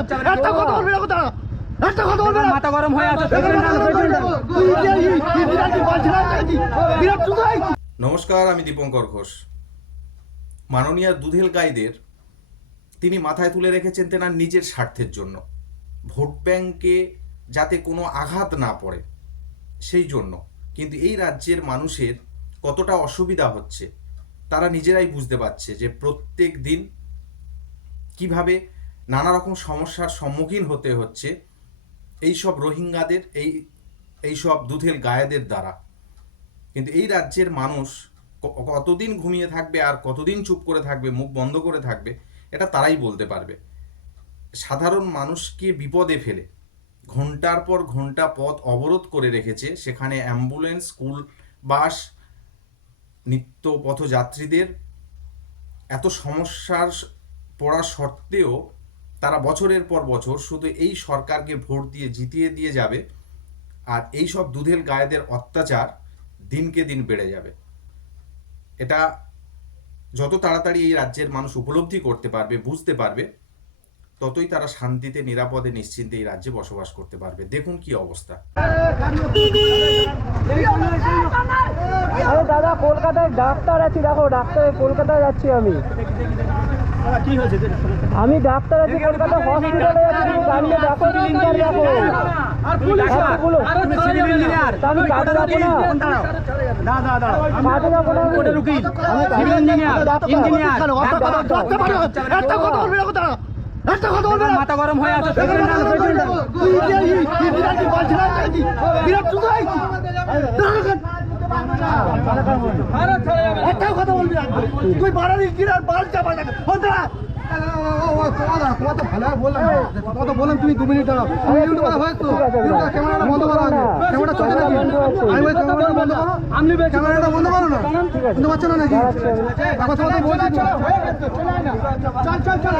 একটা কথা বলবি না, দাঁড়া একটা কথা বলবি না, মাথা গরম হয়ে আছে। নমস্কার, আমি দীপঙ্কর ঘোষ। মাননীয় দুধেল গাইদের তিনি মাথায় তুলে রেখেছেন তেনার নিজের স্বার্থের জন্য, ভোট ব্যাংকে যাতে কোনো আঘাত না পড়ে সেই জন্য। কিন্তু এই রাজ্যের মানুষের কতটা অসুবিধা হচ্ছে তারা নিজেরাই বুঝতে পারছে, যে প্রত্যেক দিন কিভাবে নানা রকম সমস্যার সম্মুখীন হতে হচ্ছে এই সব রোহিঙ্গাদের, এই সব দুধেল গায়েদের দ্বারা। কিন্তু এই রাজ্যের মানুষ কতদিন ঘুমিয়ে থাকবে আর কতদিন চুপ করে থাকবে, মুখ বন্ধ করে থাকবে, এটা তারাই বলতে পারবে। সাধারণ মানুষকে বিপদে ফেলে ঘন্টার পর ঘন্টা পথ অবরোধ করে রেখেছে, সেখানে অ্যাম্বুলেন্স, স্কুল বাস, নিত্য পথযাত্রীদের এত সমস্যার পড়া সত্ত্বেও তারা বছরের পর বছর শুধু এই সরকারকে ভোট দিয়ে জিতিয়ে দিয়ে যাবে, আর এই সব দুধেল গায়েদের অত্যাচার দিনকে দিন বেড়ে যাবে। এটা যত তাড়াতাড়ি এই রাজ্যের মানুষ উপলব্ধি করতে পারবে, বুঝতে পারবে, ততই তারা শান্তিতে, নিরাপদে, নিশ্চিন্তে এই রাজ্যে বসবাস করতে পারবে। দেখুন কি অবস্থা। আরে দাদা, কলকাতায় ডাক্তার আছি, দেখো ডাক্তারে কলকাতায় যাচ্ছি আমি। আমি ডাক্তার আছি, কলকাতা হসপিটালে যাচ্ছি, তুমি দাঁড়িয়ে দেখো, চিন্তার দেখো। আমি কাজে যাবো না, কাজে যাবো না, একটা কথা বলবি না, দাঁড়া একটা কথা বলবি না, মাথা গরম হয়ে আছে। একটা কথা বলবি না, তুই বাড়ালি কিরার বাল চাপা থাকে। কথা বলেন তুমি 2 মিনিট দাঁড়াও। ক্যামেরাটা বন্ধ করো, ক্যামেরা চলে যাবে। ক্যামেরাটা বন্ধ করো, ক্যামেরাটা বন্ধ করো না, বুঝতে পারছো না নাকি? কথা কথা বলছি, চল চল চল।